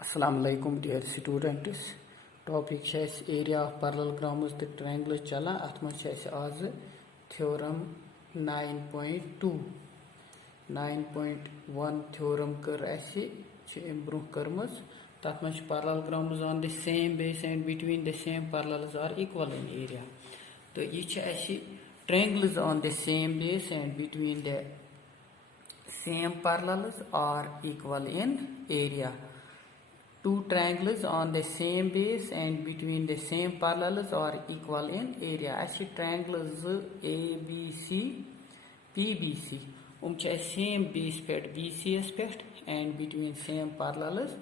Assalamu alaikum dear students. Topic is area of parallelograms the triangle chala atma as theorem 9.2 9.1 theorem kar aise improve karmas tatma parallelograms on the same base and between the same parallels are equal in area. So each aise triangles on the same base and between the same parallels are equal in area. Two triangles on the same base and between the same parallels are equal in area. As triangles ABC, PBC. Same base pet BCS pet and between same parallels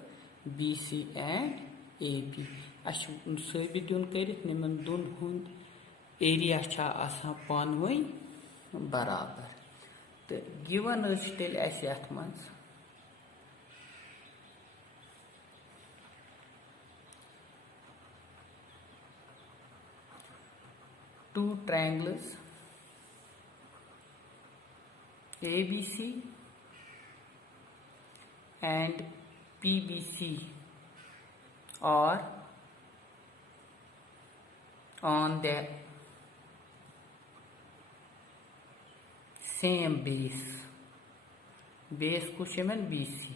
BC and AP. As sabit dun karit niman dun hund area cha asa panway barabar. The given is still as atmans. Two triangles ABC and PBC are on the same base. Base कुछ BC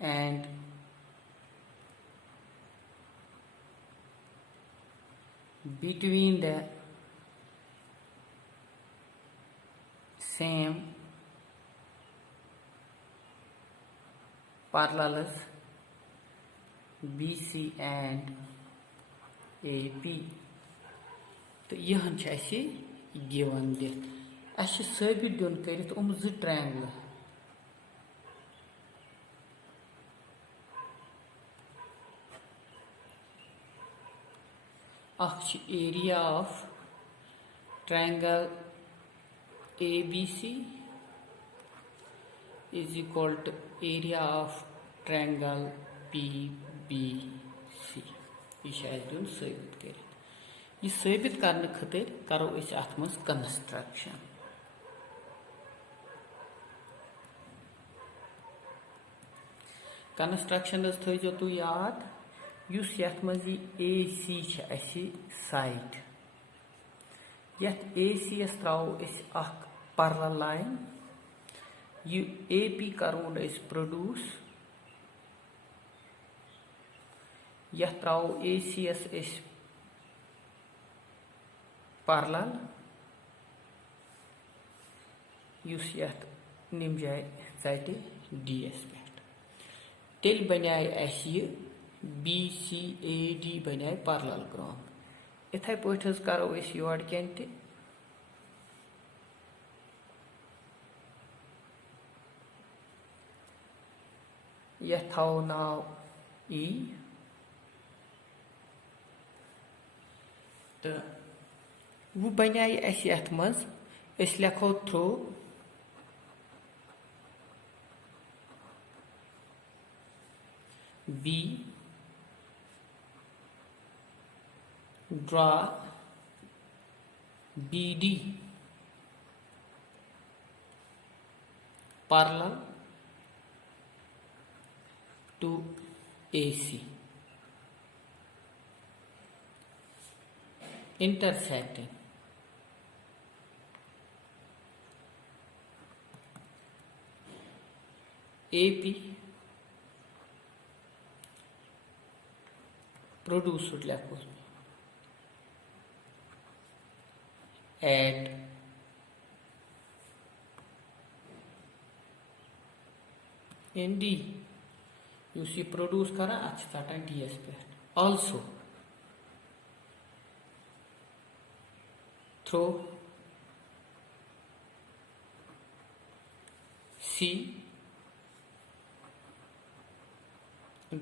and between the same parallels BC and AP. तो यह given दित अस साबित दिन करित जो triangle area of triangle ABC is equal to area of triangle PBC. यह साबित करने खातिर करो अत मज कंस्ट्रक्शन. कंस्ट्रक्शन थो तु याद युस यथ मज AC साइड यथ AC यस त्रावो अख पैरेलल लाइन यह AP करोन प्रोड्यूस यथ त्रावो AC यस पैरेलल युस यथ निम जाए चटे DS पे तेल बनाए अस यह BCAD बनाए parallelogram. इथे पे करो योर कन त यह थो नाव E तो वो बनाए अस यथ मज लिखो throw B draw BD parallel to AC intersecting AP produced लिखो at ND you see produce करा अच्छा DS पे also through C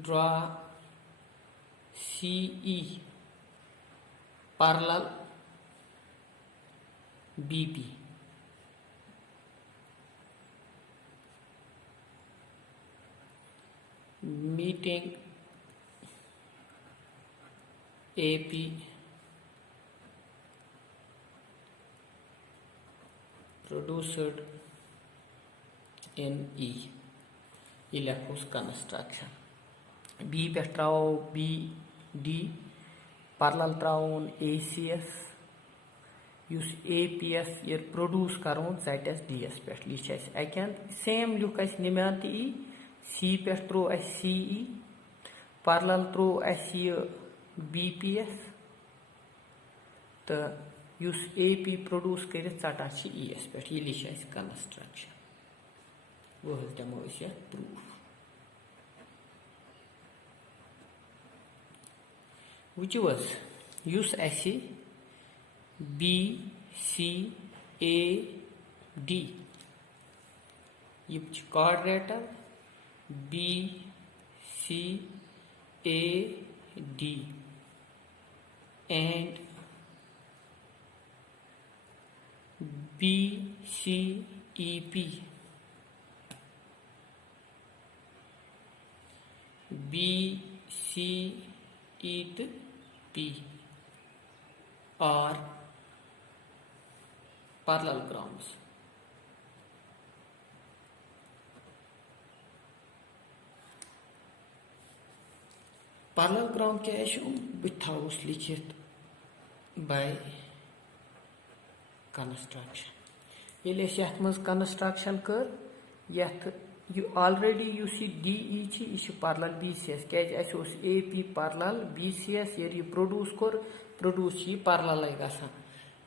draw CE parallel BP meeting AP produced in E. यह लिखोस कंस्ट्रक्शन बी पे त्रो बी डी पैरेलल त्रोन A C एस ए पी एस ये प्रोड्यूस करोन ज़स डी एस पे लिख अकन सेम लिख निमान ती सी पे त्रो सी ई पैरेलल त्रो यह बी पी एस तो ए पी प्रोड्यूस कर टा ई एस पे यह लिख कंस्ट्रक्शन वो दमो प्रूफ वुचो बी सी ए डी यह quadrilateral B C A D and B C E P B C E तो पी और पैरेलल ग्राउंड्स पैरेलल ग्राउंड क्या बस लिखित बाय कंस्ट्रक्शन ये कंस्ट्रक्शन कर already D E parallel B C एस क्या A P parallel B C एस ये प्रोड्यूस कोर प्रोड्यूस पैरेलल गसान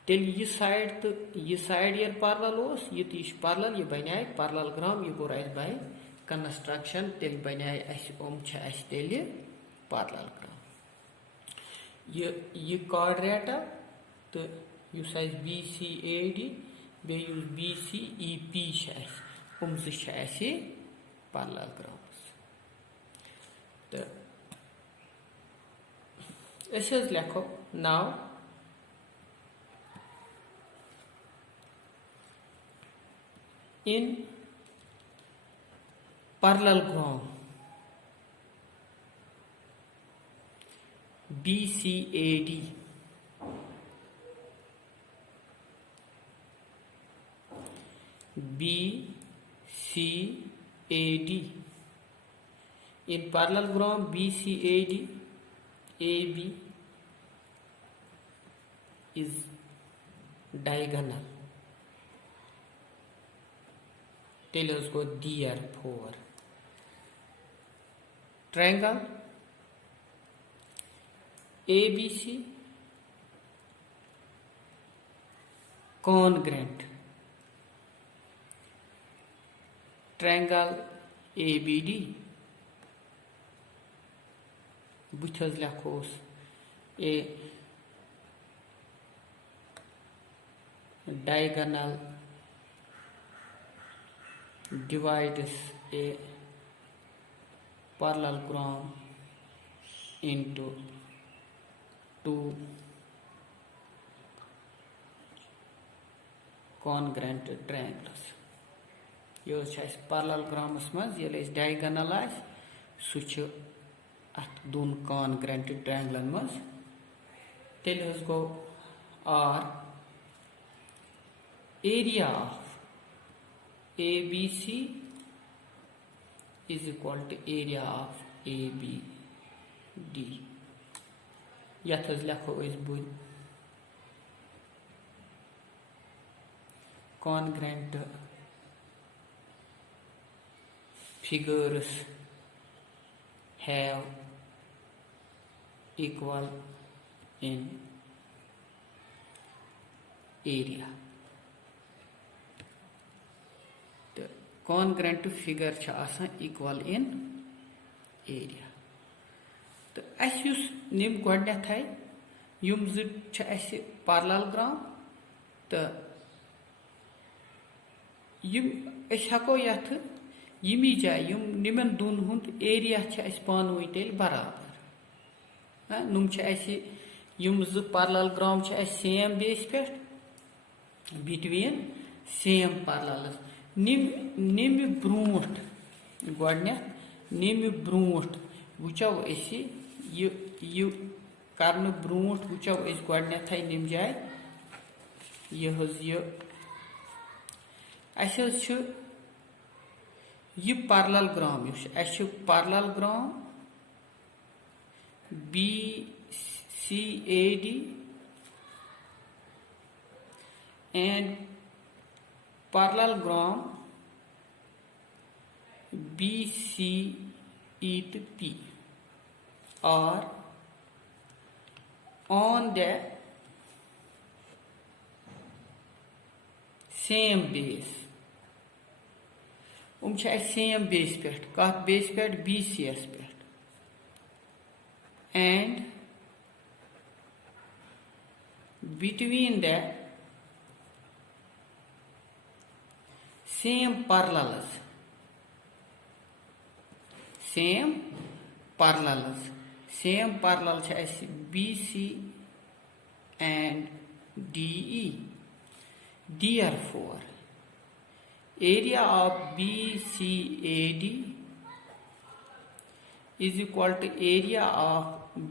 तेल यह साइड तो यह साइड ये पैरेलल यह पैरेलल यह बन पैरेलल ग्राउंड यह गोर बाय कंस्ट्रक्शन तेल बन तेल पैरेलल ग्राउंड यह क्वाड्रेटर तो बी सी ए डी बे B C E P parallel grounds तो लिखो now in parallel ground BCAD BCAD in parallel ground BCAD AB is diagonal. Tell us go therefore triangle ABC congruent triangle ABD buthas lakhos a diagonal divides a parallel ground into two congruent triangles. Yo parallel grounds maz yele diagonal such at dun congruent triangle maz tell us go or area of ABC is equal to area of ABD. Yathas lakho is bud congruent figures have equal in area. Congruent figure equal in area. तो निम गोडनेथ यम parallel ground तो हको yummy जाए निमन दोन हुंद area पानवे तेल बराबर नुम parallel ground same base पे बिटवीन सेम पैरेलल निम ब्रोट गोडनेथ निम ब्रोट वुचो यह करने ब्रोट वुचो गोडनेथ निम जाए ये parallelogram यह parallelogram BCAD and parallelogram BCE to P are on the same base. Same base pet, base pet BCS pet, and between the same parallels, same parallels BC and DE. Therefore, area of BCAD is equal to area of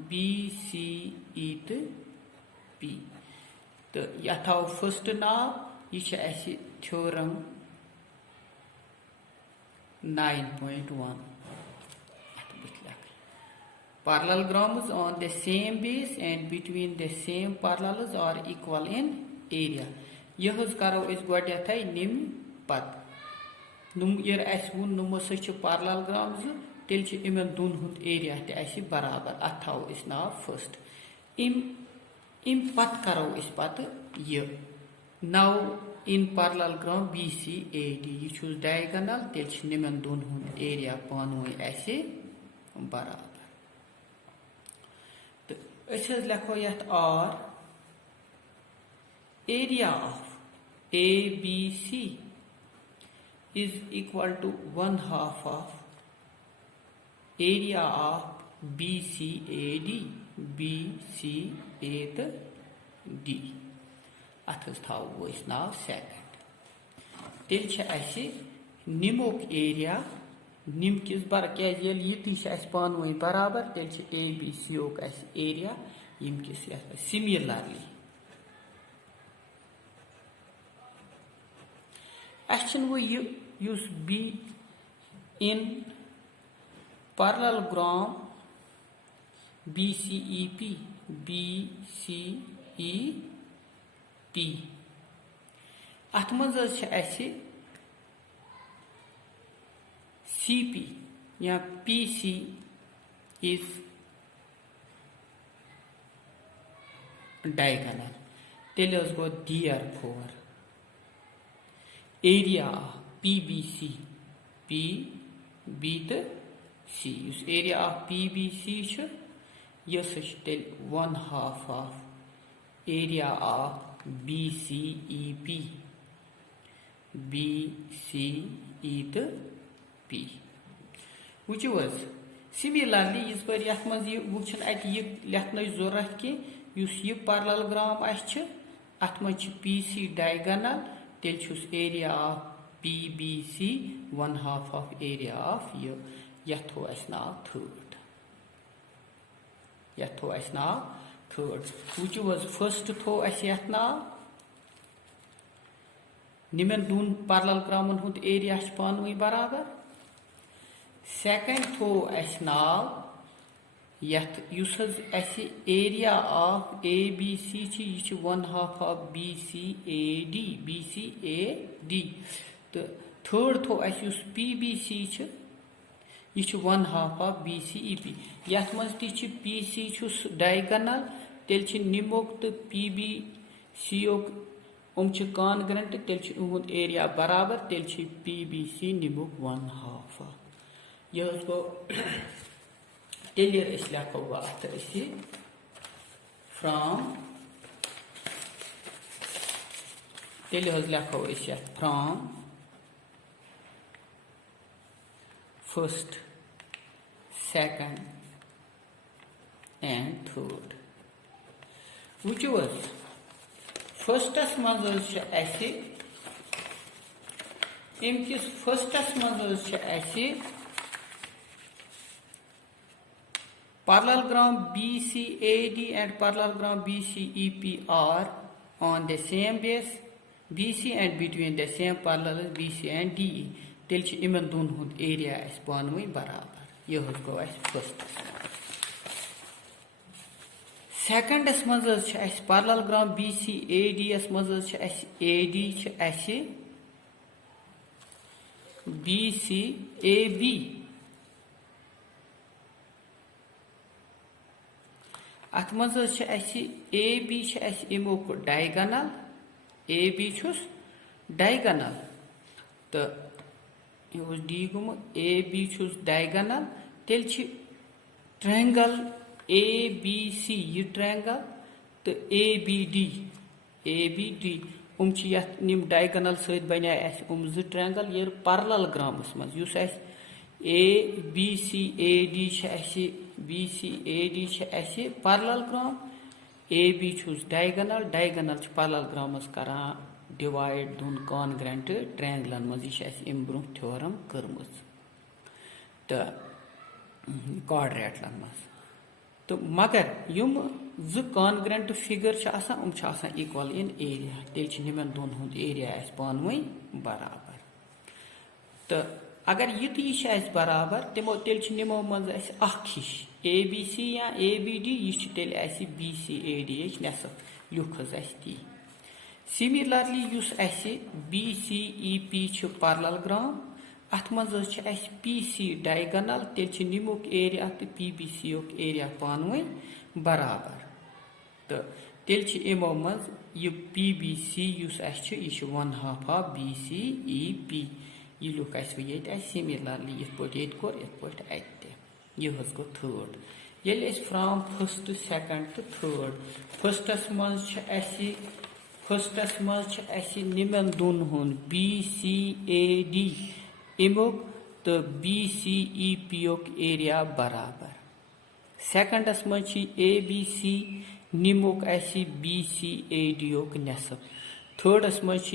BCE to P. तो यह था first नाव यह theorem 9.1. Parallelograms on the same base and between the same parallels are equal in area. यह करो गोडे निम पत ये नुमो सो parallelogram तेल इन दोन हुंद एरिया ते बराबर अत थो नाव फर्स्ट इम पत करो पत यह नाउ इन parallelogram BCAD यह डायगोनल तेल निमन दोन हुंद एरिया पानवे बराबर. तो लिखो यथ R area of ABC is equal to 1/2 of area of BCAD BCA D. अथ थो नाव सेकंड तेल निमोक एरिया निम किस बर क्या पानवे बराबर तेल ABC एरिया यम किस similarly be in parallelogram BCEP अत मज CP या PC is diagonal तेल गो therefore area PBC PB to C area of PBC यह 1/2 of area of BCEP BCE to P which was similarly इस पर यह मज वुचन यह लेखन जरूरत कि यह parallelogram अत मज PC diagonal तेल area of PBC 1/2 of area of यह थो now third which was first थो यथ नाव निमन दोन parallelogram हुंद एरिया पानवे बराबर. सेकंड थो नाव यथ एरिया ऑफ ABC यह 1/2 of BCAD तो थर्ड थो PBC यह 1/2 of BCEP यथ मज PC डायगोनल तेल निमोक तो PBC कॉन्ग्रेंट तेल एरिया बराबर तेल PBC निमोक 1/2 यह गो तेल लिखो अत फ्रॉम तेल लिखो from first second and third which was firstest मज अमकिस फर्स्टस मज parallelogram BCAD and parallelogram BCEP are on the same base BC and between the same parallels BC and DE. तेल इमन दोन हुंद एरिया अस पानवे बराबर यह गो अस फर्स्ट सेकंडस मज पैरेललोग्राम BCAD मज AD BCAB अत मज AB अमुक डायगोनल AB डायगोनल तो यह डी गुमुत AB डायगोनल तेल ट्रायंगल ABC यह ट्रायंगल तो ABD निम डायगोनल सहित बने जो ट्रायंगल ये पैरेललोग्रामस मज BCAD पैरेललोग्राम AB डायगोनल पैरेललोग्रामस करान डिवाइड दोन कॉन्ग्रेंट ट्रायंगलन मज यह अम ब्रो थ्योरम कर्म तो क्वाड्रेटलन मज तो मगर यम जो congruent figure equal in area तेल निमन दोन हुंद एरिया पानवे बराबर तो अगर युत यह बराबर तेल निमो मज हिश ABC या ABD यह तेल BCAD नेसफ लिख ती सिमिलरली BCEP पैरेललोग्राम अत मज PC डायगोनल तेल निमुक एरिया तो PBC एरिया पानवे बराबर तो तेल इमो मज यह PBC यह 1/2 ऑफ BCEP यह लिख ये सिमिलरली ये कोर यह गो थर्ड ये फ्रॉम फर्स्ट सेकंड तो थर्ड फर्स्टस मज निमन दोन हुंद BCAD इमुक तो BCEP एरिया बराबर सेकंडस मज ABC निमुक BCAD नेसफ थर्डस मज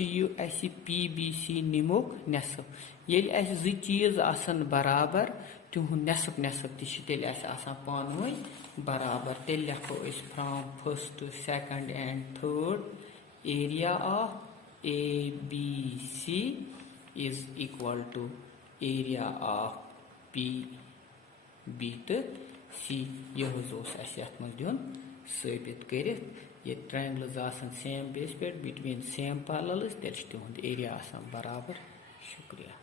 PBC निमुक नेसफ ये जो चीज आसन बराबर तिहुंद नेसफ तेल पानवे बराबर तेल लिखो from first second and third area of ABC is equal to area of PB to C यह दिन साबित कर ये ट्रायंगल्स सेम बेस पे बिटवीन सेम पैरेलल्स तेल तिहुंद एरिया बराबर शुक्रिया।